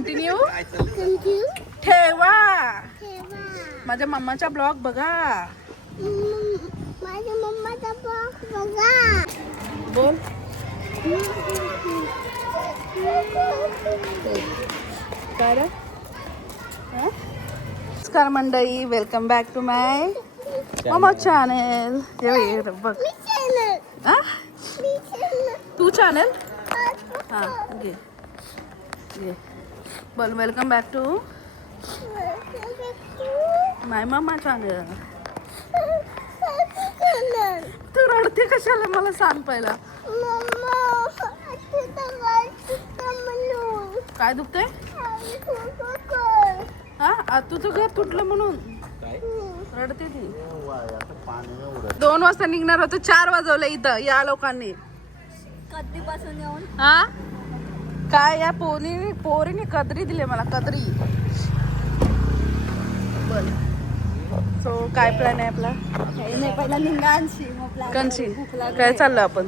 Continue ठेवा. माझ्या मम्माचा blog बघा. माझ्या मम्माचा ब्लॉग बघा. बोल. काय रे? नमस्कार मंडळी, welcome back to my mamma channel. बघ. तू चॅनल हां घे घे. बोल welcome back to my mamma channel. तू रडते कशाला मला सांग पहिला. काय दुखतंय? हा तुझं घर तुटलं म्हणून रडते ती. 2 वाजता निघणार होतं, 4 वाजवलं इथं या लोकांनी. कधीपासून येऊन हा काय या पोरीने कदरी दिले मला, कदरी. बर सो काय प्लॅन आहे आपला? नाही पहिला निघांशी कंची काय चाललं आपण?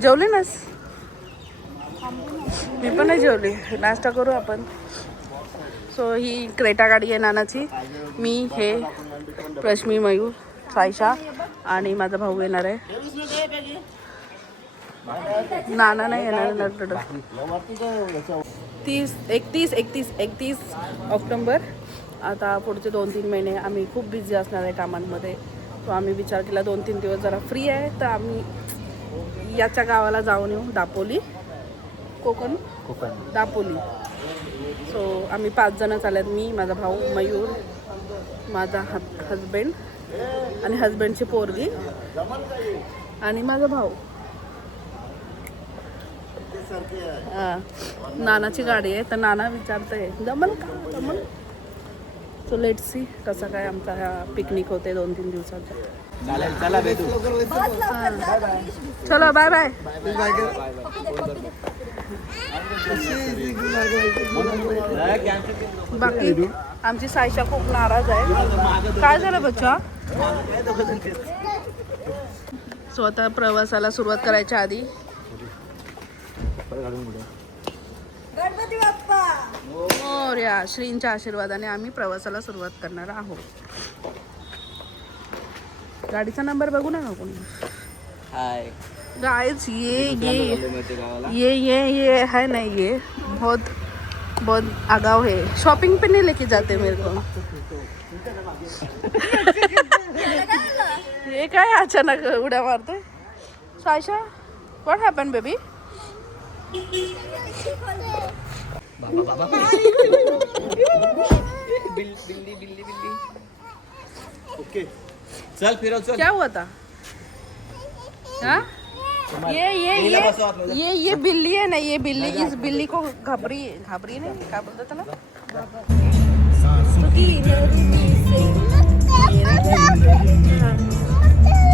जेवले नास? मी पण नाही जेवली. नाश्ता करू आपण. सो ही क्रेटा गाडी आहे नानाची. मी हे रश्मी, मयूर, सायशा आणि माझा भाऊ येणार आहे. नाना नाही येणार. 31 ऑक्टोबर. आता पुढचे 2-3 महिने आम्ही खूप बिझी असणार आहे कामांमध्ये. सो आम्ही विचार केला 2-3 दिवस जरा फ्री आहे तर आम्ही याच्या गावाला जाऊन येऊ. दापोली, कोकण दापोली. सो आम्ही 5 जण चालत. मी, माझा भाऊ मयूर, माझा हजबंड आणि हजबंडची पोरगी आणि माझा भाऊ. नानाची गाडी आहे तर नाना विचारतंय जमल का जमल. सो लेट्स सी कसा काय आमचा हा पिकनिक होते 2-3 दिवसाचा. चलो बाय बाय. बाकी आमची सायशा खूप नाराज आहे. काय झालं बच्चा? सो आता प्रवासाला सुरुवात करायच्या आधी गणपती बाप्पा मोरया श्रींच्या आशीर्वादाने आम्ही प्रवासाला सुरुवात करणार आहोत. गाडीचा नंबर बघू ना कोणी. हाय गाइस ये है ना, ये बहुत आगाव है. शॉपिंग पे नहीं लेके जाते मेरे को. ये काय अचानक उड्या मारते. Sayyeshaa what happen baby? बिल्ली ओके चल फिरव चल. क्या हुआ था? हाँ ये बिल्ली है ना, ये बिल्ली. इस बिल्ली को घबरी नहीं, क्या बोलते त्याला?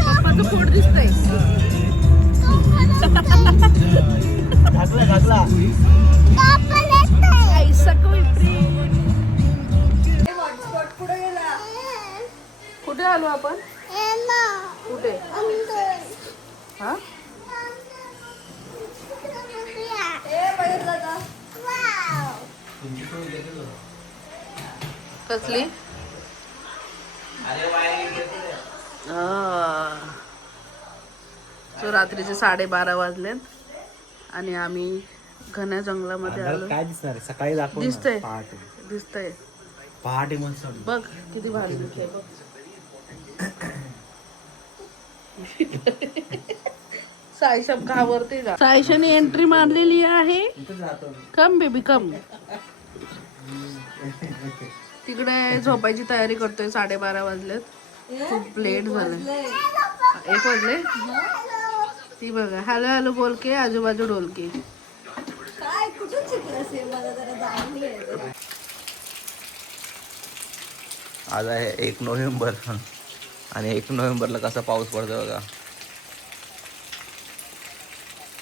पप्पाचं पोट दिसतंय. घातला ऐसा कोई प्रेम. कुठे आलो आपण? कुठे? हा कसली? सो रात्रीचे 12:30 वाजलेत आणि आम्ही घन जंगलामध्ये आलो. काय दिसणार सकाळी दाखव. दिसतंय पहाटे मग बघ किती भारी दिसतंय बघ. सायशा घाबरते. सायशाने एंट्री मारलेली आहे. कम बेबी कम. तिकडे झोपायची तयारी करतोय. 12:30 वाजलेत. खूप लेट झालं. 1 वाजले. ती बघा हॅलो हॅलो बोल के आजूबाजू डोलके. काय कुठून शिकलंस हे मला जरा जाणून घ्यायचं. आज आहे 1 नोव्हेंबर आणि 1 नोव्हेंबरला कसा पाऊस पडतो बघा.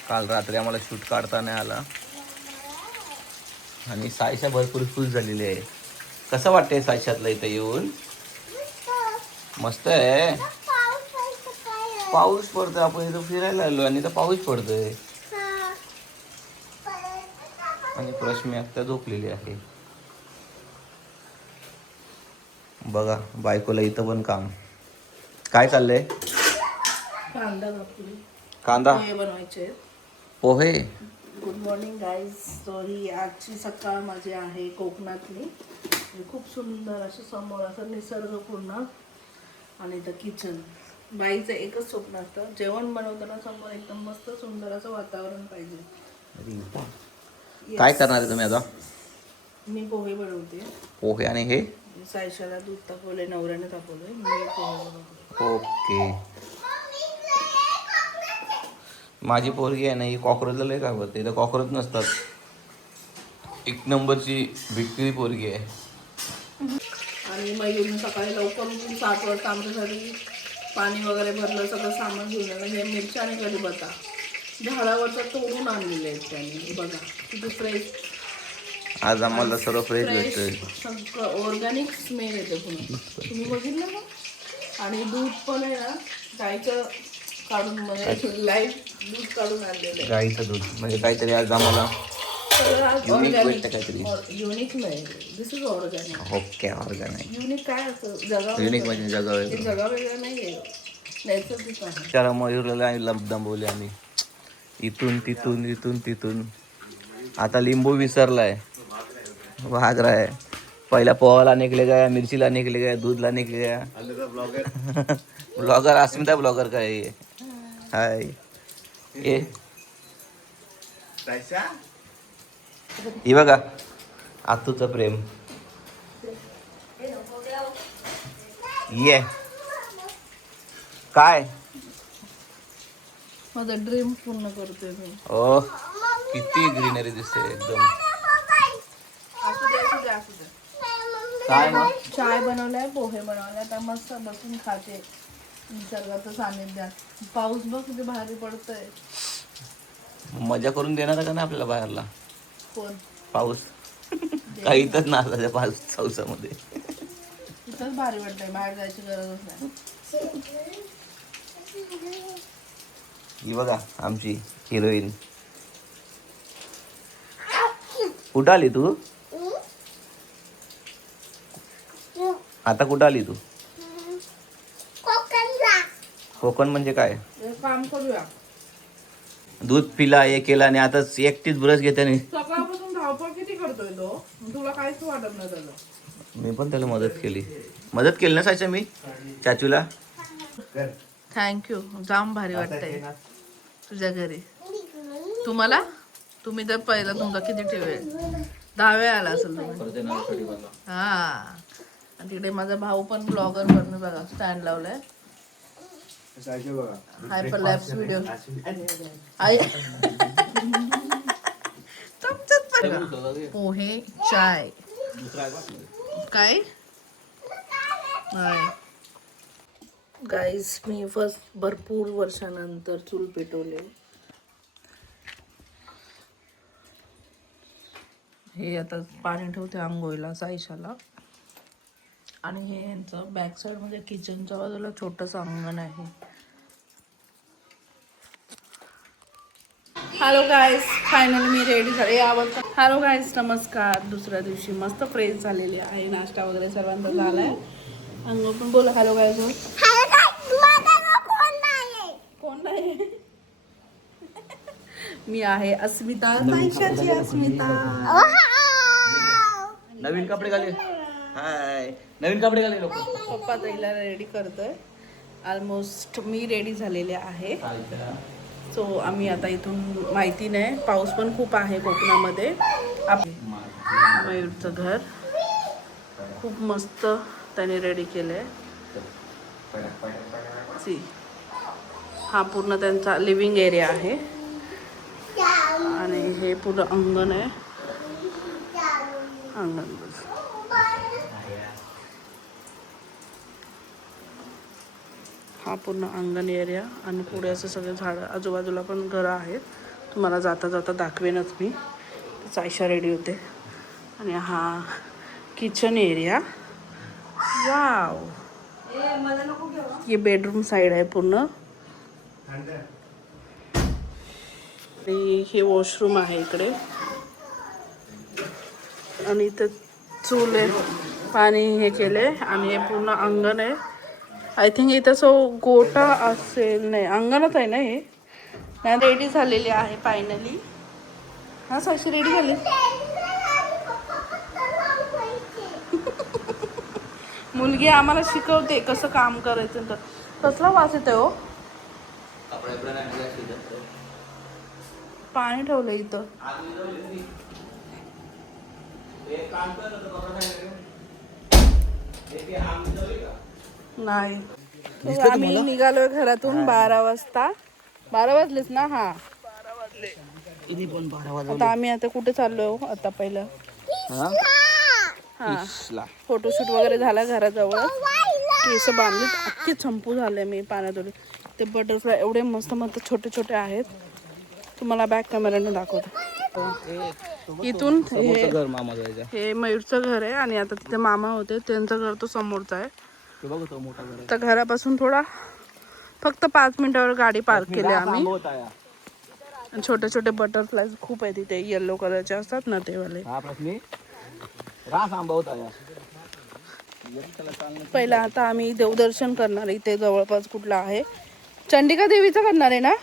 काल रात्री आम्हाला शूट काढता नाही आला आणि सायशा भरपूर खुश झालेली आहे. कसं वाटतंय सायशातलं इथं येऊन? मस्त आहे. पाऊस पडतोय. आपण इथं फिरायला आलो आणि इथं पाऊस पडतोय. आणि प्रश्मी आता झोपलेली आहे. बघा बायकोला इथं पण काम. काय चाललंय? कांदा कापली, कांदा पोहे बनवायचे. Pohe. Good morning guys. Sorry, आजची सकाळ माझी आहे कोकणातली. खूप सुंदर असं समोर असं निसर्ग पूर्ण आणि द किचन. बाईचं एकच स्वप्न असतं, जेवण बनवताना समोर एकदम मस्त सुंदर असं वातावरण पाहिजे. काय करणार आहे तुम्ही आता? मी पोहे बनवते. पोहे. आणि हे सायशाला दूध तापवलंय, नवऱ्याने तापवलंय, मी पोहे बनवते. ओके. माझी पोरगी आहे ना, ही कॉक्रोचला लय घाबरते. इथं कॉक्रोच नसतात. एक नंबरची भिक्री पोरगी आहे. आणि मयूरने सकाळी लवकर उठून 7 वाजता आमच्यासाठी पाणी वगैरे भरलं, सगळं सामान घेऊन आलं. हे मिरच्या आणि कढीपत्ता झाडावरचा तोडून आणलेले आहेत त्यांनी. बघा किती फ्रेश. आज आम्हाला सर्व फ्रेश भेटतंय. सगळं ऑर्गॅनिक स्मेल येते पुन्हा. तुम्ही बघितलं का? आणि दूध पण आहे ना गाईचं काढून, म्हणजे लाईव्ह दूध काढून आणलेलं आहे. गाईचं दूध म्हणजे काहीतरी आज आम्हाला युनिक भेटतं काहीतरी. युनिक नाही, this is organic. Okay, organic. Unique काय असतं? जगा युनिक म्हणजे जगावे. जगा वेगळं नाही आहे, नैसर्गिक आहे. त्याला मयूरला दंबवले आम्ही इथून तिथून इथून तिथून. आता लिंबू विसरलाय, भागरा आहे. पहिला पोहाला निघले गया, मिरचीला निघले गया, दूधला निघले गया. ब्लॉगर अस्मिता ब्लॉगर काय हाय ए. ही बघा आतूचं प्रेम. ये काय माझं ड्रीम पूर्ण करतोय मी. ओ किती ग्रीनरी दिसते एकदम. असू दे असू दे असू दे. काय मग चाय बनवलाय, पोहे बनवलाय, आता मस्त बसून खाते निसर्गाचं सानिध्यात. पाऊस बघ किती भारी पडतोय. मजा करून देणार का नाही आपल्याला बाहेरला? कोण? पाऊस. काही इथंच ना त्याच्या पावसामध्ये. इथंच भारी वाटतंय, बाहेर जायची गरजच नाही. ही बघा आमची हिरोईन. कुठं आली तू आता? कुठं आली तू? कोकण म्हणजे काय? एक काम करूया, दूध पिला, हे केला आणि आता एकटीच ब्रश घेते नाही. सकाळपासून धावपळ किती करतोय तो, तुला काहीच वाटत नाही त्याचं. मी पण त्याला मदत केली ना सायच्या मी चाचूला. थँक्यू. जाम भारी वाटतंय तुझ्या घरी. तुम्हाला? तुम्ही तर पहिला तुमचा किती ठेवेल, 10 वेळा आला असेल तुम्ही. हा, आणि तिकडे माझा भाऊ पण ब्लॉगर बनून बघा स्टँड लावलाय. Hyper lapse video. पोहे चाय काय नाही. गाईज मी फर्स्ट भरपूर वर्षानंतर चूल पेटवले. हे आता पाणी ठेवते आंघोळीला सायशाला. आणि हे यांचं बॅक साईड म्हणजे किचनच्या बाजूला छोटंसं अंगण आहे. हॅलो गाईज, फायनली मी रेडी झाले. आवडतं. हॅलो गाईज, नमस्कार. दुसऱ्या दिवशी मस्त फ्रेश झालेली आहे, नाश्ता वगैरे सर्वांचा झालाय. अंग पण बोला हॅलो गाईज. कोण नाही? मी आहे अस्मिता, सायशाची अस्मिता. नवीन कपडे घाले. हाय, नवीन कपडे घाले लोक. पप्पा ताईला रेडी करतोय. ऑलमोस्ट मी रेडी झालेले आहे. सो आम्ही आता इथून, माहिती नाही, पाऊस पण खूप आहे कोकणामध्ये. मयूरचं घर खूप मस्त त्याने रेडी केलंय. सी, हा पूर्ण त्यांचा लिव्हिंग एरिया आहे आणि हे पूर्ण अंगण आहे. अंगण हा पूर्ण अंगण एरिया आणि पुढे असं सगळे झाडं, आजूबाजूला पण घरं आहेत. तुम्हाला जाता जाता दाखवेनच मी. सायशा रेडी होते. आणि हा किचन एरिया. वाव, ये बेडरूम साइड आहे पूर्ण. आणि हे वॉशरूम आहे इकडे. आणि इथं चूल आहे, पाणी हे केले आणि हे पूर्ण अंगण आहे. आय थिंक इथं गोटा असेल, नाही अंगणच आहे ना हे. रेडी झालेली आहे फायनली. हा साक्षी रेडी झाली. मुलगी आम्हाला शिकवते कसं काम करायचं. तर कसला वास येतोय हो. पाणी ठेवलं इथं. नाही आम्ही निघालोय घरातून 12 वाजता. 12 वाजलेच ना. हा 12 वाजले. आता आम्ही आता कुठे चाललोय आता पहिलं. हा फोटोशूट वगैरे झाला घराजवळ. केस बांधलीत अख्खे चंपू झाले मी पाण्यातून. ते बटरफ्लाय एवढे मस्त मस्त छोटे छोटे आहेत. तुम्हाला बॅक कॅमेराने दाखवतो. इथून हे मयूरचं घर आहे आणि आता तिथे मामा होते त्यांचं घर तो समोरचं आहे. तर घरापासून थोडा फक्त 5 मिनिटावर गाडी पार्क केली आम्ही. छोटे छोटे बटरफ्लाय खूप आहे तिथे, येलो कलरचे असतात ना ते वाले. पहिला आता आम्ही देवदर्शन करणार. इथे जवळपास कुठला आहे, चंडिका देवीचं करणार आहे ना.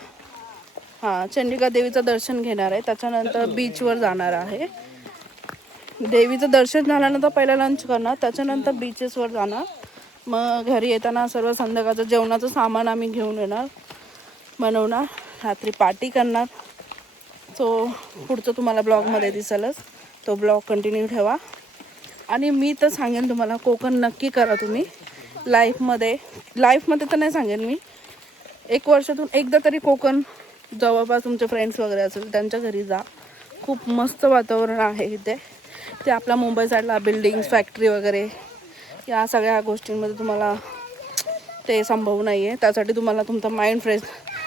हां चंडिका देवीचं दर्शन घेणार आहे. त्याच्यानंतर बीचवर जाणार आहे. देवीचं दर्शन झाल्यानंतर पहिला लंच करणार, त्याच्यानंतर बीचेसवर जाणार. मग घरी येताना सर्व संध्याकाळचं जेवणाचं सामान आम्ही घेऊन येणार, बनवणार, रात्री पार्टी करणार. सो पुढचं तुम्हाला ब्लॉगमध्ये दिसेलच. तो ब्लॉग कंटिन्यू ठेवा. आणि मी तर सांगेन तुम्हाला कोकण नक्की करा तुम्ही लाईफमध्ये तर नाही सांगेन मी. 1 वर्षातून एकदा तरी कोकण जवळपास तुमचे फ्रेंड्स वगैरे असेल त्यांच्या घरी जा. खूप मस्त वातावरण आहे इथे. ते आपल्या मुंबई साईडला बिल्डिंग्स फॅक्टरी वगैरे या सगळ्या गोष्टींमध्ये तुम्हाला ते संभव नाही आहे. त्यासाठी तुम्हाला तुमचा माइंड फ्रेश,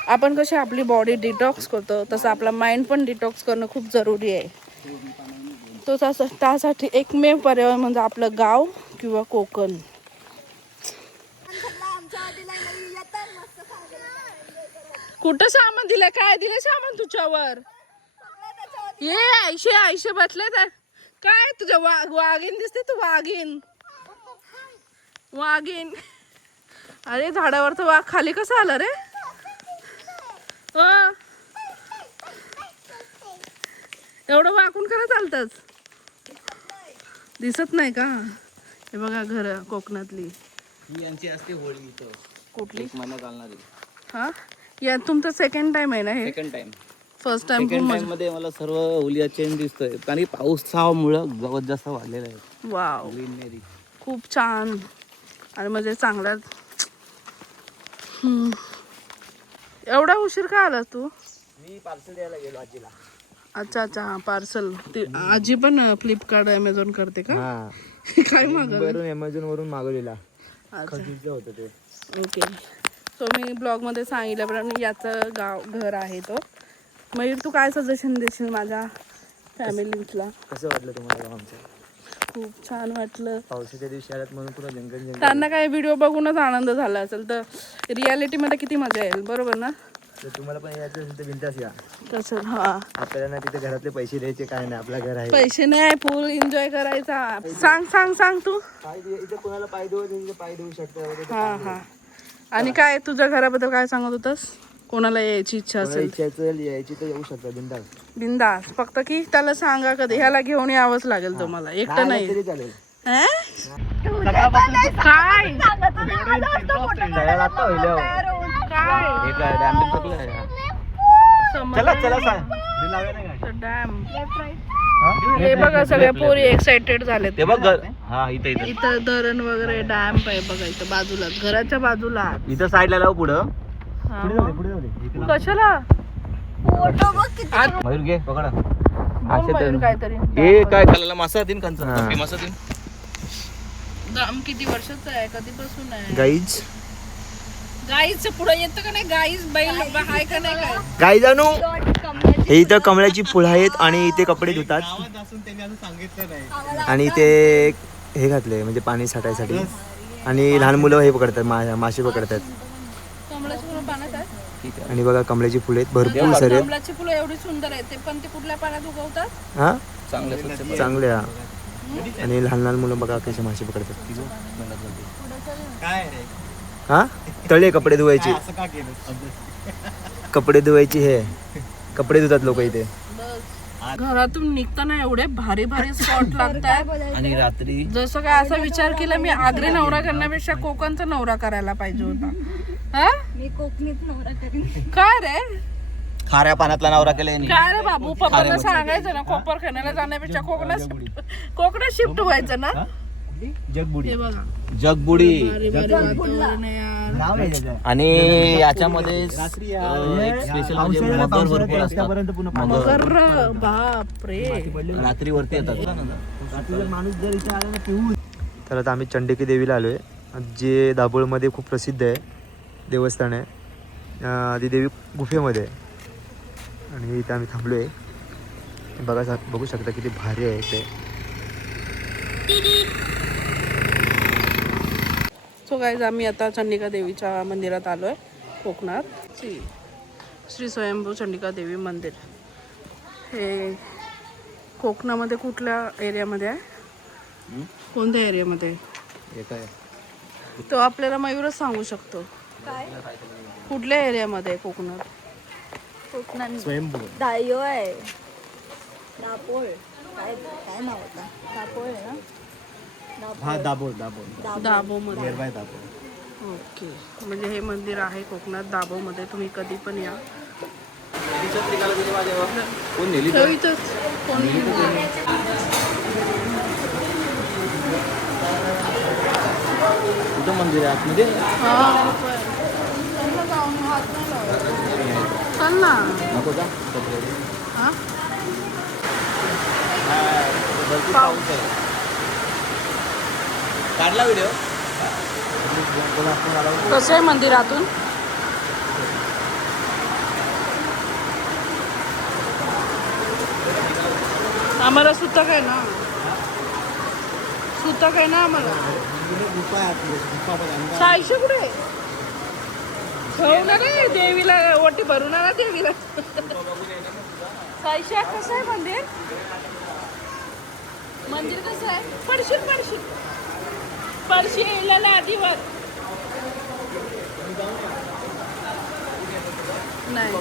आपण कशी आपली बॉडी डिटॉक्स करतो तसं आपला माइंड पण डिटॉक्स करणं खूप जरुरी आहे. तो त्यासाठी एकमेव पर्याय म्हणजे आपलं गाव किंवा कोकण. कुठं सामान दिलं, काय दिलं सामान तुझ्यावर. ये आयशे बसले तर काय तुझ्या वाघीन दिसते. तू वाघीन. अरे झाडावरचं वाघ खाली कसं आलं रे. एवढं वाकून करा चालतच, दिसत नाही का. हे बघा घर कोकणातली यांची असते होळी इथं. कुठली महिना चालणारी. हा या तुमचा सेकंड टाइम आहे ना हे. Second time. फर्स्ट टाइम मध्ये मला सर्व होलिया चेंज दिसतोय कारण की पावसामुळं गवत जास्त वाढलेलं आहे. वाव ग्रीनरी खूप छान. आणि म्हणजे चांगला. एवढा उशीर का आला तू. मी पार्सल द्यायला गेलो आजीला. अच्छा पार्सल. आजी पण फ्लिपकार्ट अमेझॉन करते का. काय मागवलं. अमेझॉन वरून मागवलेला. अच्छा होतं ते. ओके. सो मी ब्लॉगमध्ये सांगितल्याप्रमाणे याचं घर आहे तो. मयूर तू काय सजेशन देशील माझ्या फॅमिलीला. कसं वाटलं तुम्हाला आमचं. खूप छान वाटलं. पावसाच्या दिवशी आल्यात म्हणून पुन्हा जंगल. त्यांना काय व्हिडिओ बघूनच आनंद झाला असेल तर रियालिटीमध्ये किती मजा येईल. बरोबर ना. तर तुम्हाला पण यायचं असेल तर बिनधास्त या. तसं हा आपल्याला तिथे घरातले पैसे द्यायचे काय नाही, आपला घर आहे. पैसे नाही, फुल एन्जॉय करायचा. सांग तू. इथे कोणाला पाय देऊ शकता. हा आणि काय तुझ्या घराबद्दल काय सांगत होतस. कोणाला यायची इच्छा असेल यायची तर येऊ शकता बिंदास. फक्त की त्याला सांगा कधी ह्याला घेऊन यावंच लागेल तुम्हाला, एकटं नाही. चालेल. काय डॅम. हे बघा सगळ्या पोरी एक्साइटेड झाले. इथं धरण वगैरे डॅम आहे बघा इथं बाजूला, घराच्या बाजूला. इथं साईडला लाव पुढं. कशाला मयूर घे पकडा. काहीतरी हे काय खाल्ला मासा दिन कंचा मासा दिन. दाम किती वर्षाचं आहे, कधीपासून आहे. गाईचं पुढे येतं का नाही. गाईच बैल हाय का नाही. काय गाई जाणू. हे इथं कमळाची फुलं आहेत आणि इथे कपडे धुतात. आणि इथे हे घातले म्हणजे पाणी साठायसाठी. आणि लहान मुलं हे पकडतात, मासे पकडतात. कमळाची फुलं पाण्यात आहे. आणि बघा कमळाची फुले आहेत भरपूर सारे. कमळाची फुलं एवढी सुंदर आहेत. ते पण ते कुठल्या पाण्यात उगवतात. हा चांगले हा. आणि लहान लहान मुलं बघा कसे मासे पकडतात. हा तळे कपडे धुवायचे, कपडे धुवायचे, हे कपडे धुतात लोक इथे. घरातून निघताना एवढे भारी भारी स्पॉट लागतात. आणि रात्री जसं काय असा विचार केला मी आग्रे नवरा करण्यापेक्षा कोकणचा नवरा करायला पाहिजे होता. हा मी कोकणीत नवरा करीन. काय रे खाऱ्या पाण्यातला नवरा केलाय काय रे बाबू, पप्पाला सांगायचं ना कोपर खाण्याला जाण्यापेक्षा कोकणात शिफ्ट व्हायचं ना. जगबुडी, हे बघा जगबुडी. भारी भारी वातावरण आहे यार. आणि याच्यामध्ये एक स्पेशल म्हणजे मगर भरपूर असतात. मगर बाप रे. रात्री वरती येतात. तर आता आम्ही चंडिकी देवीला आलो आहे, जे दाभोळमध्ये खूप प्रसिद्ध आहे देवस्थान आहे. ती देवी गुफेमध्ये आहे आणि इथे आम्ही थांबलो आहे. बघू शकता किती भारी आहे इथे. सो गाईज आम्ही आता चंडिका देवीच्या मंदिरात आलो आहे कोकणात. श्री स्वयंभू चंडिका देवी मंदिर हे कोकणामध्ये कुठल्या एरियामध्ये आहे? कोणत्या एरियामध्ये? तो आपल्याला मयूरच सांगू शकतो. काय कुठल्या एरियामध्ये आहे कोकणात? कोकणात दायो आहे, दापोळ, काय काय नाव होता? दापोळ आहे ना? दाभोमध्ये. ओके, म्हणजे हे मंदिर आहे कोकणात दाभोमध्ये. तुम्ही कधी पण या. कोण नेली? इथंच कोण कुठं मंदिर आहे आतमध्ये? चल ना. नको का? हा? पाऊस आहे. काढला व्हिडिओ. कसं आहे मंदिरातून? आम्हाला सुतक आहे ना, सुतक आहे ना आम्हाला. सायशे कुठे ठेवणार आहे देवीला, ओटी भरून ना देवीला. सायशा कसं आहे मंदिर? मंदिर कसं आहे? पडशील पडशील पडशील आधीवर नाही.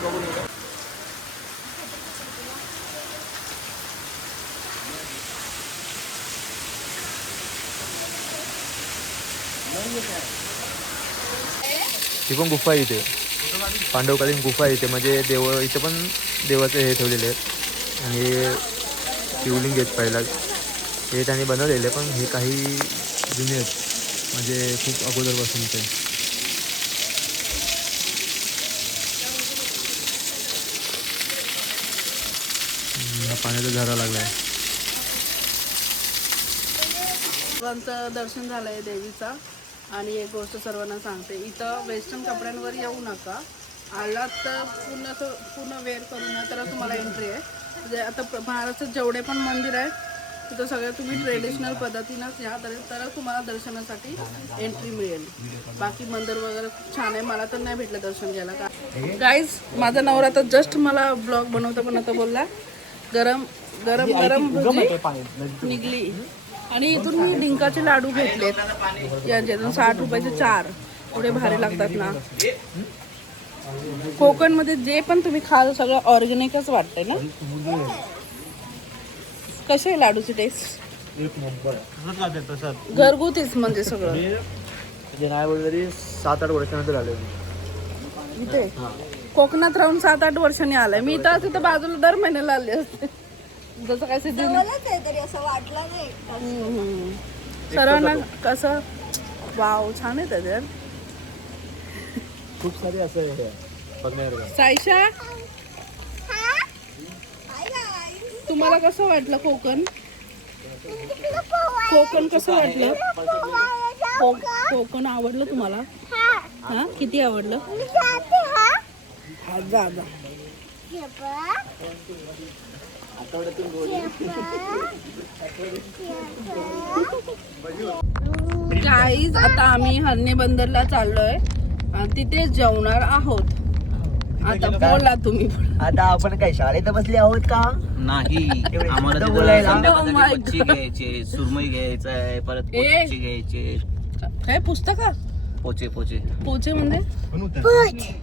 ती पण गुफा आहे इथे, पांडवकालीन गुफा आहे इथे. म्हणजे इथे पण देवाचे हे ठेवलेले आहेत आणि शिवलिंग आहेत पहिला हे त्यांनी बनवलेले, पण हे काही जुने आहेत म्हणजे खूप अगोदरपासून ते. पाण्याचा झरा लागलाय. सर्वांचं दर्शन झालंय देवीचा. आणि एक गोष्ट सर्वांना सांगते, इथं वेस्टर्न कपड्यांवर येऊ नका. आलात तर पूर्ण वेअर करून तर तुम्हाला एंट्री आहे. म्हणजे आता महाराष्ट्रात जेवढे पण मंदिर आहेत तिथं सगळं तुम्ही ट्रेडिशनल पद्धतीनंच या, तर तुम्हाला दर्शनासाठी एंट्री मिळेल. बाकी मंदिर वगैरे खूप छान आहे. मला तर नाही भेटलं दर्शन घ्यायला. का गाईज, माझा नवरा तर जस्ट मला ब्लॉग बनवता बोलला गरम गरम गरम भजी निघली. आणि इथून मी डिंकाचे लाडू घेतलेत यांच्यातून 60 रुपयाचे 4. एवढे भारी लागतात ना. कोकणमध्ये जे पण तुम्ही खाल सगळं ऑर्गॅनिकच वाटतंय ना. कसे आहे लाडूची टेस्ट? घरगुतीच म्हणजे सगळं. नाही बोललं तरी 7-8 वर्षानंतर आले इथे कोकणात राहून 7-8 वर्षांनी आलाय. मी तर तिथं बाजूला दर महिन्याला आले असते. जसं काय सिद्धी जवळच आहे तरी असं वाटलं नाही. सर्वांना कसं वाव छान आहे त्याच्यात. खूप सारे असं बघण्यासारखं. सायशा, तुम्हाला कसं वाटलं कोकण? कोकण कसं वाटलं? कोकण आवडलं तुम्हाला? हा, किती आवडलं? जा जा. गाईज, आता आम्ही हरणे बंदरला चाललोय आणि तिथे जेवणार आहोत. आता बोला तुम्ही. आता आपण काय शाळेत बसले आहोत का? नाही आम्हाला तर तिथं बोलायला. संध्याकाळसाठी Oh my मच्छी घ्यायचे, सुरमई घ्यायचं आहे, परत पोचे घ्यायचे. काय पुस्तक पोचे पोचे पोचे म्हणजे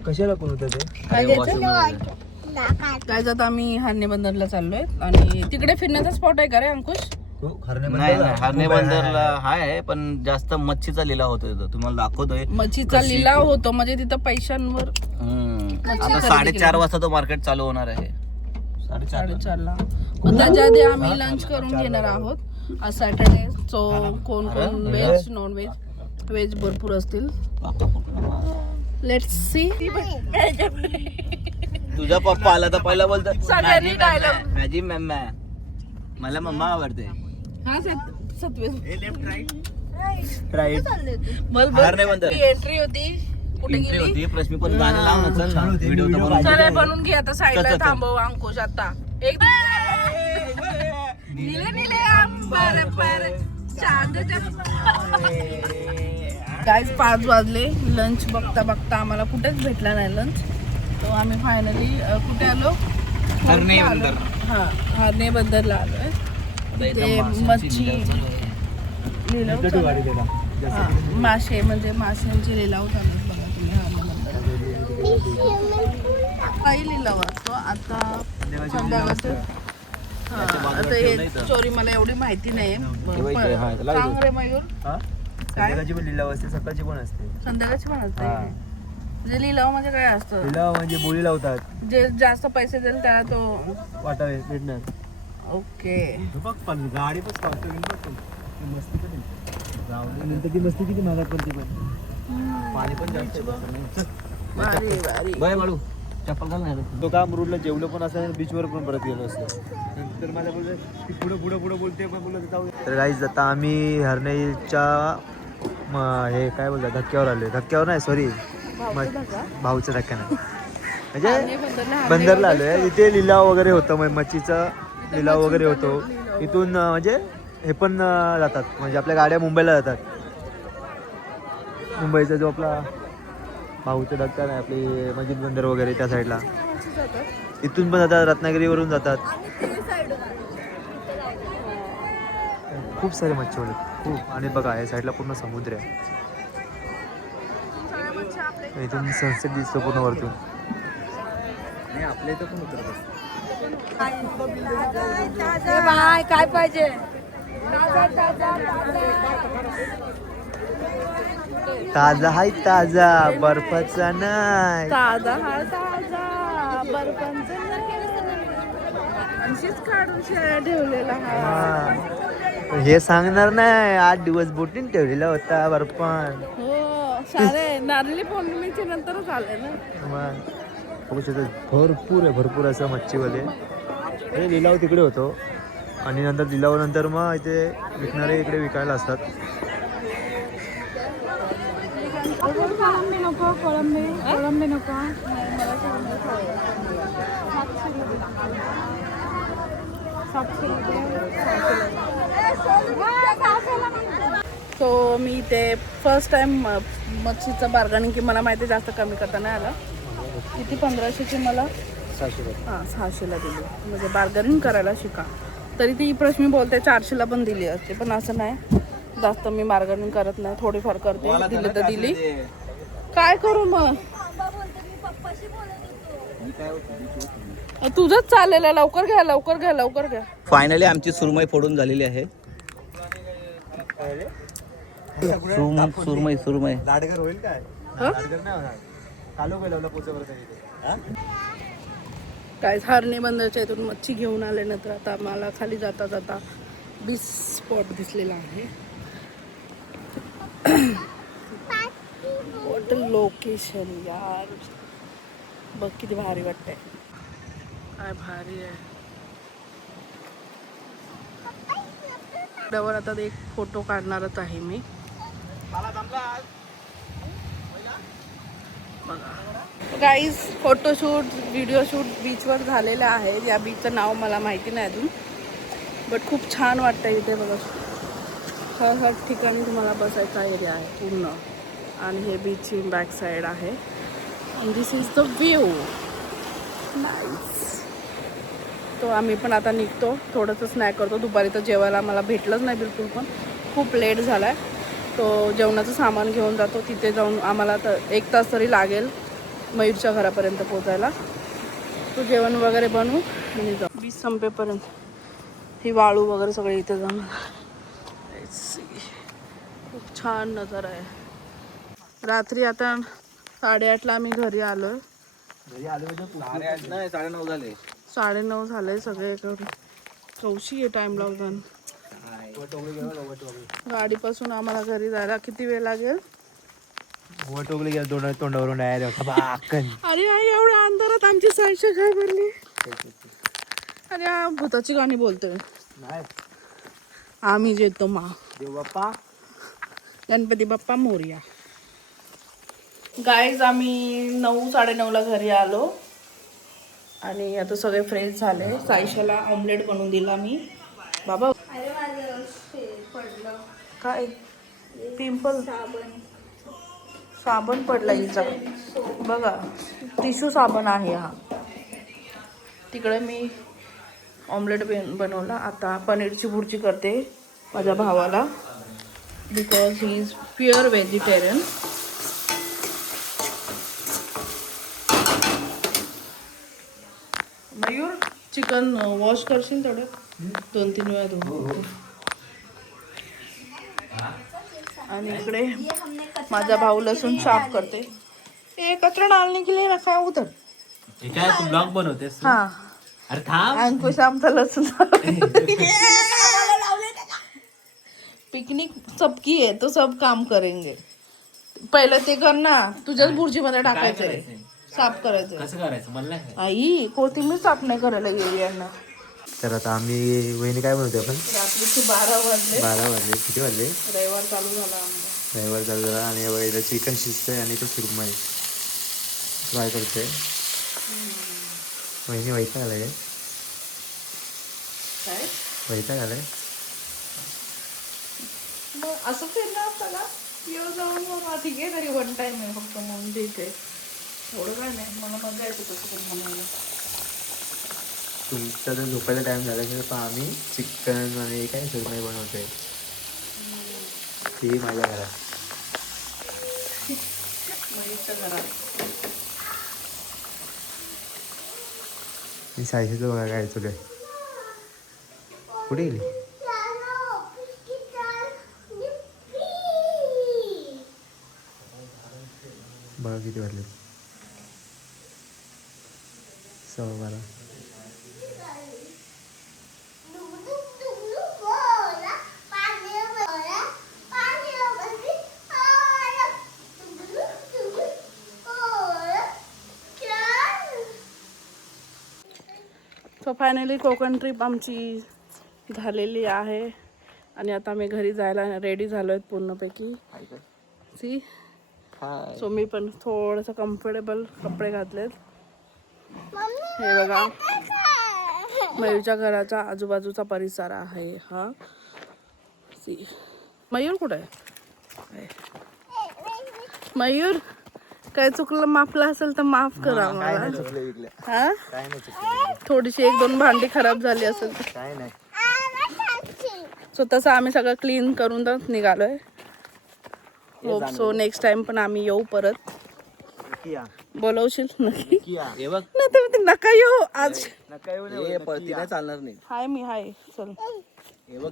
कशाला कोण होतं ते? काय अरे, घ्यायचं? वॉशरूम. काय जात आम्ही हार्ने बंदरला चाललोय आणि तिकडे फिरण्याचा स्पॉट आहे का रे अंकुश? हो, हरणे नाही बंदर. हरणे बंदरला हाय पण जास्त मच्छीचा लिलाव होतो तिथं. तुम्हाला दाखवतोय. मच्छीचा लिलाव होतो म्हणजे तिथं पैशांवर आता 4:30 वाजता तो मार्केट चालू होणार आहे. 4:30ला. मग त्याच्या आधी आम्ही लंच करून घेणार आहोत. आज सॅटर्डे सो कोण कोण व्हेज नॉन व्हेज व्हेज भरपूर असतील. Let's see. तुझा पप्पा आला तर पहिला बोलतो सगळ्यांनी dialogue. माझी मम्मा मला मम्मा आवडते. हा सत्वे राईट. हार्ने बंदर. एंट्री होती कुठे एंट्री गेली? होती. प्रश्न पण गाणं लाव ना. चल ना व्हिडिओ तर बनवू. चल हे बनवून घे आता साईडला चल, चल. थांबव अंकुश आता. एक निले निले अंबर पर गाईज 5 वाजले. लंच बघता बघता आम्हाला कुठेच भेटला नाही लंच. तो आम्ही फायनली कुठे आलो? हरणे बंदर. हा हार्ने बंदरला आलोय. ते मच्छी लिलाव चालू आहे. हा, मासे म्हणजे माशांचे लिलाव चालू आहेत बघा तुम्ही हार्ने बंदरात. काही लिलाव असतो आता संध्याकाळचं. हा, आता हे चोरी मला एवढी माहिती नाही. सांग रे मयूर. हा? संध्याकाळची पण लिलाव असते, सकाळची पण असते. संध्याकाळची पण असते. हा. म्हणजे लिलाव म्हणजे काय असतं? लिलाव म्हणजे बोली लावतात, जे जास्त पैसे देईल त्याला तो. वाटावे भेटणार. ओके. गाडी पण नंतर ती मस्ती किती महागात पडते पण. पाणी पण जास्त आहे. भारी भारी. बाय बाळू चप्पल घाल नाही. तो काम रोडला जेवलो पण असं बीचवर पण परत गेलो असतो. नंतर मला बोललं ती पुढं पुढं पुढं बोलते पण बोललं जाऊ. तर गाईज आता आम्ही हरनेच्या हे काय बोलतात धक्क्यावर आलोय. धक्क्यावर नाही सॉरी भाऊच्या धक्क्यानं म्हणजे बंदरला आलोय. इथे लिलाव वगैरे होतं म्हणजे मच्छीचा लिलाव वगैरे होतो. इथून म्हणजे हे पण जातात म्हणजे आपल्या गाड्या मुंबईला जातात. मुंबईचा जो आपला भाऊचा धक्का नाही आपली मस्जिद बंदर वगैरे त्या साईडला इथून पण जातात. रत्नागिरीवरून जातात. खूप सारे मच्छीवाले खूप. आणि बघा या साईडला पूर्ण समुद्र आहे. इथून सनसेट दिसतो पूर्ण वरतून. आपल्या इथं पण उतरत बाय काय पाहिजे? ताजा हाय ताजा बर्फाचा नाही. ताजा हा ताजा बर्फांचा अशीच काढून शेळ्या ठेवलेला हा. हा. हे सांगणार नाही 8 दिवस बोटीन ठेवलेला होता बर्फान. हो सारे नारळी पौर्णिमेच्या नंतरच आले ना. मग बघू शकतो भरपूर आहे भरपूर असं मच्छीवाले. हे लिलाव तिकडे होतो आणि नंतर लिलावानंतर मग इथे विकणारे इकडे विकायला असतात. कोळंबी नको कोळंबी कोळंबी नको. सो मी ते फर्स्ट टाइम मच्छीचं बार्गनिंग की मला माहिती जास्त कमी करता नाही आलं. किती 1500ची मला 600. हां 600ला दिली. म्हणजे बार्गनिंग करायला शिका. तरी ती प्रश्न बोलते 400ला पण दिली असते पण असं नाही. जास्त मी बार्गनिंग करत नाही. थोडीफार करते. दिली तर दिली. काय करू मग? तुझंच चाललेलं आहे. लवकर घ्या लवकर घ्या लवकर घ्या. फायनली आमची सुरमई फोडून झालेली आहे. सुरमई सुरमई लाडगर होईल काय? लाडगर नाही होणार. चालू केलं पोचवर काय हार्ने बंदरच्या इथून मच्छी घेऊन आले नंतर आता मला खाली जाता जाता बीच स्पॉट दिसलेला आहे. वॉट लोकेशन यार. बघ किती भारी वाटतंय. काय भारी आहे. त्यावर आता एक फोटो काढणारच आहे मी. गाईज फोटोशूट व्हिडिओ शूट बीचवर झालेलं आहे. या बीचचं नाव मला माहिती नाही अजून बट खूप छान वाटतं इथे. बघा ह्या ठिकाणी तुम्हाला बसायचा एरिया आहे पूर्ण आणि हे बीचची बॅक साईड आहे. दिस इज द व्ह्यू. तो आम्ही पण आता निघतो, थोडंसं स्नॅक करतो. दुपारी तर जेवायला मला भेटलंच नाही बिलकुल पण, खूप लेट झाला आहे. तो जेवणाचं सामान घेऊन जातो, तिथे जाऊन आम्हाला तर 1 तास तरी लागेल मयूरच्या घरापर्यंत पोचायला. तो जेवण वगैरे बनवू आणि जाऊ. 20 संपेपर्यंत ही वाळू वगैरे सगळे इथे जाऊन. खूप छान नजारा आहे. रात्री आता 8:30ला आम्ही घरी आलो. नाही 9:30 झाले. 9:30 झाले सगळे करून. कौशी आहे टाइम लागून. गाडीपासून आम्हाला घरी जायला किती वेळ लागेल? टोकले गेलं तोंडावरून अरे एवढ्या अंधारात आमची सायशा काय भरली. अरे भूताची गाणी बोलतोय. आम्ही जेतो मा देव बाप्पा गणपती बाप्पा मोरया. गाईज आम्ही 9-9:30ला घरी आलो आणि आता सगळे फ्रेश झाले. सायशाला ऑमलेट बनवून दिला मी. बाबा अरे माझं पडलं काय पिंपल साबण पडला हिचा बघा. टिश्यू साबण आहे हा. तिकडे मी ऑमलेट बनवला. आता पनीरची भुर्जी करते माझ्या भावाला, because he is pure vegetarian. Mayur chicken wash करशील थोडं 2-3 वेळा धुवून. आणि इकडे माझा भाऊ लसूण साफ करते. ए कचरा डालने के लिए रखा है उधर. काय तू ब्लॉग बनवतेस? हाँ अरे थांब. अंकुश आमचा लसूण पिकनिक सबकी है तो सब काम करेंगे. पहिलं ते कर ना, तुझ्याच बुर्जीमध्ये टाकायचं, साफ करायचं. कसं करायचं मला नाही. आई कोथिंबीर साफ नाही करायला गेली यांना. तर आता आम्ही वहिनी काय बनवते आपण? रात्रीचे 12 वाजले. 12 वाजले. किती वाजले? रविवार चालू झाला आमचा. रविवार चालू झाला आणि वगैरे चिकन शिजतंय आणि तो सुरमई फ्राय करते. वहिनी वैताग आलाय काय वैताग आलाय. मग असं फिरलं असतं ना, येऊ जाऊन मग ठीक आहे तरी 1 टाइम आहे फक्त म्हणून ठीक आहे. एवढं काय नाही, मला मजा येते तसं पण बनवायला. तुमचा जर झोपायला टाइम झाला तर पण आम्ही चिकन आणि काय सुरमई बनवतोय. ती माझ्या घरात मयूरच्या घरात. मी सायशीचं बघा काय तुला कुठे गेली? बघा किती वाजले 12:15. सो फायनली कोकण ट्रिप आमची झालेली आहे आणि आता मी घरी जायला रेडी झालो आहेत पूर्णपैकी. सी सो मी पण थोडंसं कम्फर्टेबल कपडे घातलेत. हे बघा मयूरच्या घराचा आजूबाजूचा परिसर आहे हा. सी मयूर कुठं आहे? मयूर काय चुकलं माफलं असेल तर माफ करा मला. हा थोडीशी 1-2 भांडी खराब झाली असेल तर काय नाही. सो तसं आम्ही सगळं क्लीन करून तर निघालोय. होप सो नेक्स्ट टाइम पण आम्ही येऊ परत. बोलवशील नक्की. हे बघ नाही तर नका येऊ आज. हे पळती नाही चालणार नाही. हाय मी हाय चल. हे बघ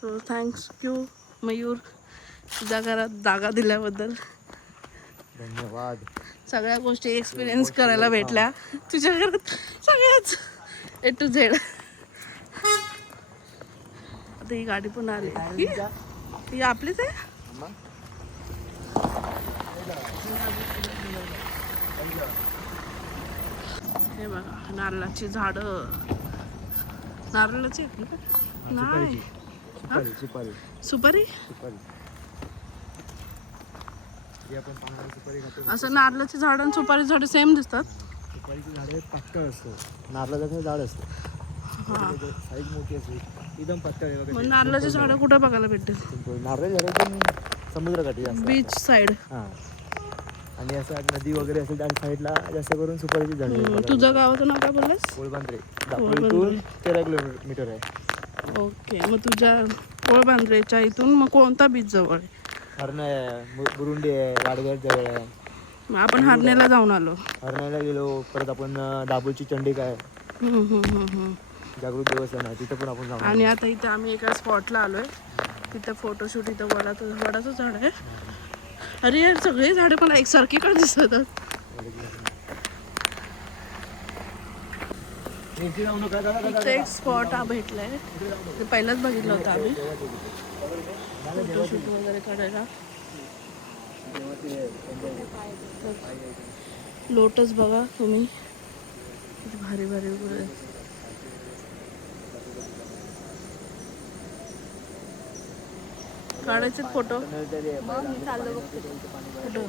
सो थँक्स यू मयूर तुझ्या घरात जागा दिल्याबद्दल. धन्यवाद. सगळ्या गोष्टी एक्सपिरियन्स करायला भेटल्या तुझ्या घरात सगळ्याच A to Z. आता ही गाडी पण आली. ही आपलीच आहे. हे बघा नारळाची झाडं. नारळाची आहेत का? नाही सुपारी सुपारी. आपण पानाची सुपारी खातो. असं नारळाची झाड आणि सुपारी झाड सेम दिसतात. सुपारीचं झाड पातळ असतं, नारळाचं झाड असतं साईज मोठी असते एकदम पातळ आहे. मग नारळाची झाडं कुठं बघायला भेटतील? नारळ झाड पण समुद्रकाठी असतात. Beach side. हां आणि असं नदी वगैरे असेल त्या साईडला जास्त करून सुपारीची झाडे आहेत बघायला. तुझं गावाचं नाव काय बोललास? पोळबांद्रे दापोलीतून 13 किलोमीटर आहे. ओके, मग तुझ्या पोळबांद्रेच्या इथून मग कोणता बीच जवळ आहे? हरणा आहे, बुरुंडी आहे, राडगड जवळ आहे. मग आपण हरण्याला जाऊन आलो. हरणाला गेलो, परत आपण दाभोळची चंडिका आहे, जागृत देवस्थान आहे, तिथं पण आपण जाऊ. आणि आता इथे आम्ही एका स्पॉटला आलोय. तिथे फोटोशूट, इथं वडाचं झाड आहे. अरे यार, सगळे झाडं पण एकसारखी का दिसतात? इथे एक स्पॉट भेटलाय, ते पहिलाच बघितलं होतं आम्ही फोटोशूट वगैरे करायला. लोटस बघा तुम्ही, किती भारी भारी वगैरे. काढायचे फोटो. मग मी चाललो बघते. फोटो